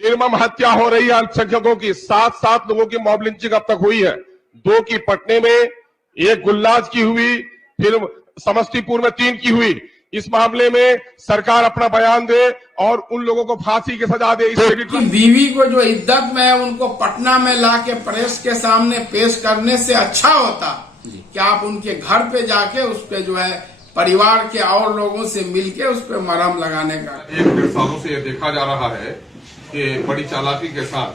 निर्मम हत्या हो रही है अल्पसंख्यकों की। 7 लोगों की मॉब लिंचिंग अब तक हुई है। 2 की पटने में, 1 गुल्लाज की हुई, फिर समस्तीपुर में 3 की हुई। इस मामले में सरकार अपना बयान दे और उन लोगों को फांसी की सजा दे। कि बीवी को जो इद्दत में है उनको पटना में लाके प्रेस के सामने पेश करने से अच्छा होता कि आप उनके घर पे जाके उस पे जो है परिवार के और लोगों से मिलके उस पे मरहम लगाने का। 1-1.5 सालों से यह देखा जा रहा है कि बड़ी चालाकी के साथ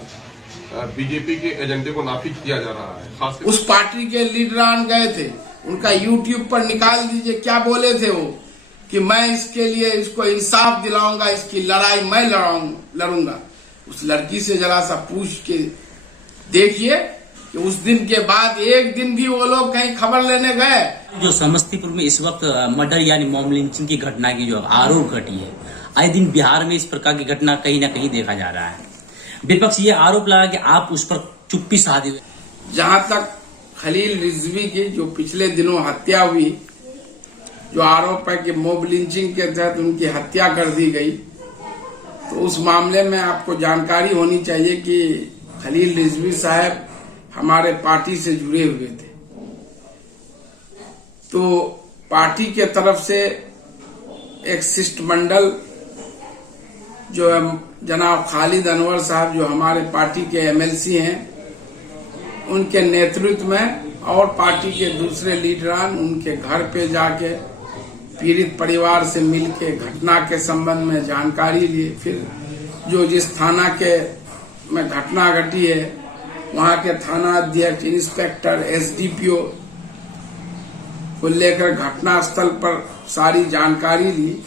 बीजेपी के एजेंडे को नाफिज किया जा रहा है। खास उस पार्टी के लीडरान गए थे, उनका यूट्यूब पर निकाल दीजिए, क्या बोले थे वो कि मैं इसके लिए इसको इंसाफ दिलाऊंगा, इसकी लड़ाई मैं लड़ूंगा। उस लड़की से जरा सा पूछ के देखिए कि उस दिन के बाद एक दिन भी वो लोग कहीं खबर लेने गए। जो समस्तीपुर में इस वक्त मर्डर यानी मॉब लिंचिंग की घटना की जो आरोप घटी है, आए दिन बिहार में इस प्रकार की घटना कहीं न कहीं देखा जा रहा है। विपक्ष ये आरोप लगा कि आप उस पर चुप्पी साधे हुए। जहां तक खलील रिजवी की जो पिछले दिनों हत्या हुई, जो आरोप है कि मॉब लिंचिंग के तहत उनकी हत्या कर दी गई, तो उस मामले में आपको जानकारी होनी चाहिए कि खलील रिजवी साहब हमारे पार्टी से जुड़े हुए थे। तो पार्टी के तरफ से एक शिष्टमंडल जो है जनाब खालिद अनवर साहब, जो हमारे पार्टी के एमएलसी हैं, उनके नेतृत्व में और पार्टी के दूसरे लीडरान उनके घर पे जाके पीड़ित परिवार से मिलके घटना के संबंध में जानकारी लिए। फिर जो जिस थाना के में घटना घटी है वहां के थाना अध्यक्ष, इंस्पेक्टर, एसडीपीओ को लेकर घटना स्थल पर सारी जानकारी ली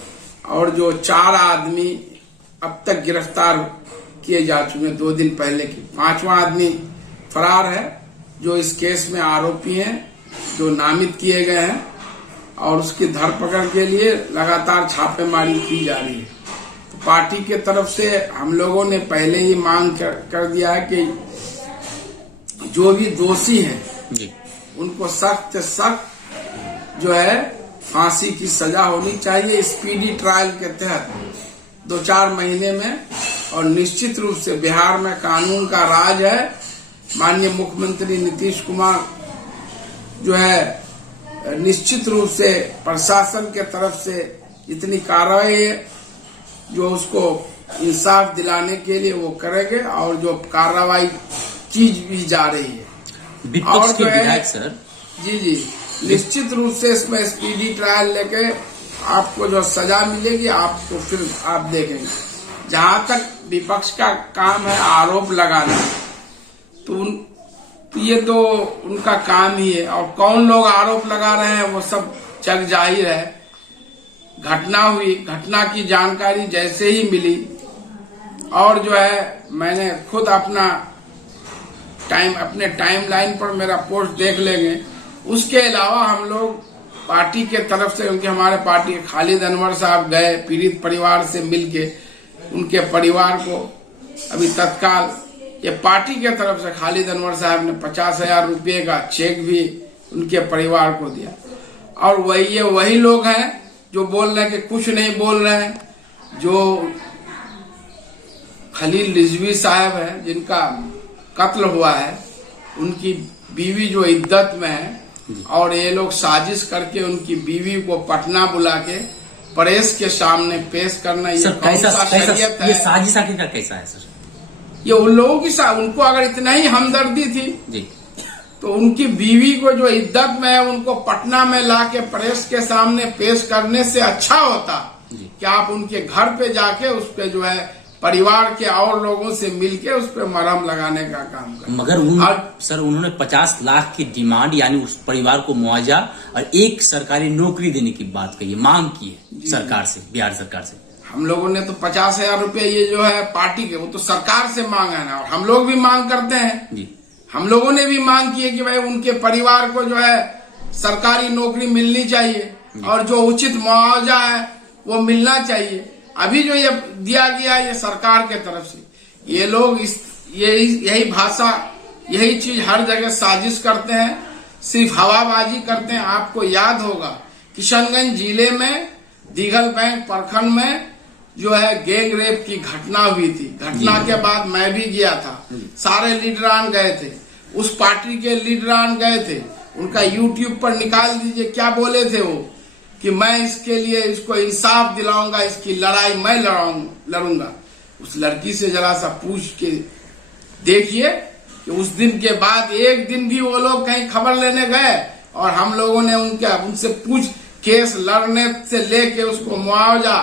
और जो 4 आदमी अब तक गिरफ्तार किए जा चुके 2 दिन पहले की, 5वां आदमी फरार है जो इस केस में आरोपी हैं, जो नामित किए गए हैं और उसकी धरपकड़ के लिए लगातार छापेमारी की जा रही है। तो पार्टी के तरफ से हम लोगों ने पहले ही मांग कर दिया है कि जो भी दोषी हैं उनको सख्त से सख्त जो है फांसी की सजा होनी चाहिए, स्पीडी ट्रायल के तहत 2-4 महीने में। और निश्चित रूप से बिहार में कानून का राज है। माननीय मुख्यमंत्री नीतीश कुमार जो है निश्चित रूप से प्रशासन के तरफ से इतनी कार्रवाई है जो उसको इंसाफ दिलाने के लिए वो करेंगे और जो कार्रवाई की भी जा रही है। और जो है सर जी निश्चित रूप से इसमें स्पीडी ट्रायल लेके आपको जो सजा मिलेगी आपको फिर आप देखेंगे। जहां तक विपक्ष का काम है आरोप लगाना, तो ये तो उनका काम ही है और कौन लोग आरोप लगा रहे हैं वो सब जग जाहिर है। घटना हुई, घटना की जानकारी जैसे ही मिली और जो है मैंने खुद अपने टाइमलाइन पर मेरा पोस्ट देख लेंगे। उसके अलावा हम लोग पार्टी के तरफ से, क्योंकि हमारे पार्टी के खालिद अनवर साहब गए पीड़ित परिवार से मिलके उनके परिवार को अभी तत्काल ये पार्टी के तरफ से खालिद अनवर साहब ने 50,000 रुपये का चेक भी उनके परिवार को दिया। और वही लोग हैं जो बोल रहे हैं कि कुछ नहीं बोल रहे हैं। जो खलील रिजवी साहब है जिनका कत्ल हुआ है, उनकी बीवी जो इद्दत में है और ये लोग साजिश करके उनकी बीवी को पटना बुला के प्रेस के सामने पेश करना, ये कौन सा शरीयत है? ये साजिश आखिर कैसा है सर? ये उन लोगों की उनको अगर इतना ही हमदर्दी थी जी, तो उनकी बीवी को जो इद्दत में है उनको पटना में लाके प्रेस के सामने पेश करने से अच्छा होता कि आप उनके घर पे जाके उस पे जो है परिवार के और लोगों से मिलके उस पर मरहम लगाने का काम करें। मगर सर उन्होंने 50 लाख की डिमांड यानी उस परिवार को मुआवजा और एक सरकारी नौकरी देने की बात कही, मांग की है सरकार से, बिहार सरकार से। हम लोगों ने तो 50,000 रुपये ये जो है पार्टी के, वो तो सरकार से मांगा है ना, और हम लोग भी मांग करते हैं जी। हम लोगों ने भी मांग की है कि भाई उनके परिवार को जो है सरकारी नौकरी मिलनी चाहिए और जो उचित मुआवजा है वो मिलना चाहिए। अभी जो ये दिया गया ये सरकार के तरफ से, ये लोग यही भाषा, यही चीज हर जगह साजिश करते हैं, सिर्फ हवाबाजी करते हैं। आपको याद होगा किशनगंज जिले में दिघल बैंक प्रखंड में जो है गैंग रेप की घटना हुई थी। घटना के बाद मैं भी गया था, सारे लीडरान गए थे, उस पार्टी के लीडरान गए थे। उनका यूट्यूब पर निकाल दीजिए, क्या बोले थे वो कि मैं इसके लिए इसको इंसाफ दिलाऊंगा, इसकी लड़ाई मैं लड़ूंगा। उस लड़की से जरा सा पूछ के देखिए कि उस दिन के बाद एक दिन भी वो लोग कहीं खबर लेने गए, और हम लोगों ने उनसे पूछ केस लड़ने से लेके उसको मुआवजा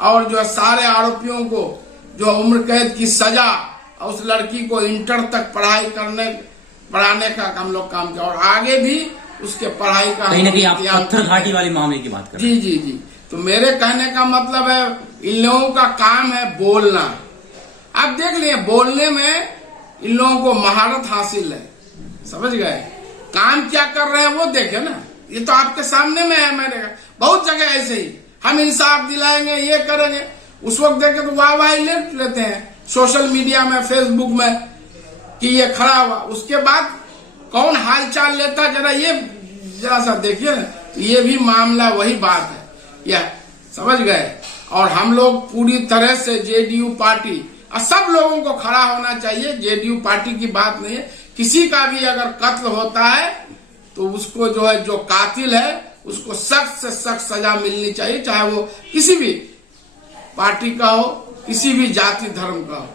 और जो सारे आरोपियों को जो उम्र कैद की सजा, और उस लड़की को इंटर तक पढ़ाने का हम लोग काम किया, और आगे भी उसके पढ़ाई का कहीं ना कहीं आप पत्थर घाटी वाले मामले की बात कर रहे हैं। जी। तो मेरे कहने का मतलब है इन लोगों का काम है बोलना। आप देख लिए बोलने में इन लोगों को महारत हासिल है, समझ गए। काम क्या कर रहे हैं वो देखे ना, ये तो आपके सामने में है। मैंने कहा बहुत जगह ऐसे ही हम इंसाफ दिलाएंगे, ये करेंगे, उस वक्त देखे तो वाह लेते हैं सोशल मीडिया में, फेसबुक में कि ये खड़ा हुआ। उसके बाद कौन हालचाल लेता जरा सा देखिए ना। तो ये भी मामला वही बात है, यह समझ गए। और हम लोग पूरी तरह से जेडीयू पार्टी, और सब लोगों को खड़ा होना चाहिए। जेडीयू पार्टी की बात नहीं है, किसी का भी अगर कत्ल होता है तो उसको जो है, जो कातिल है उसको सख्त से सख्त सजा मिलनी चाहिए, चाहे वो किसी भी पार्टी का हो, किसी भी जाति धर्म का हो।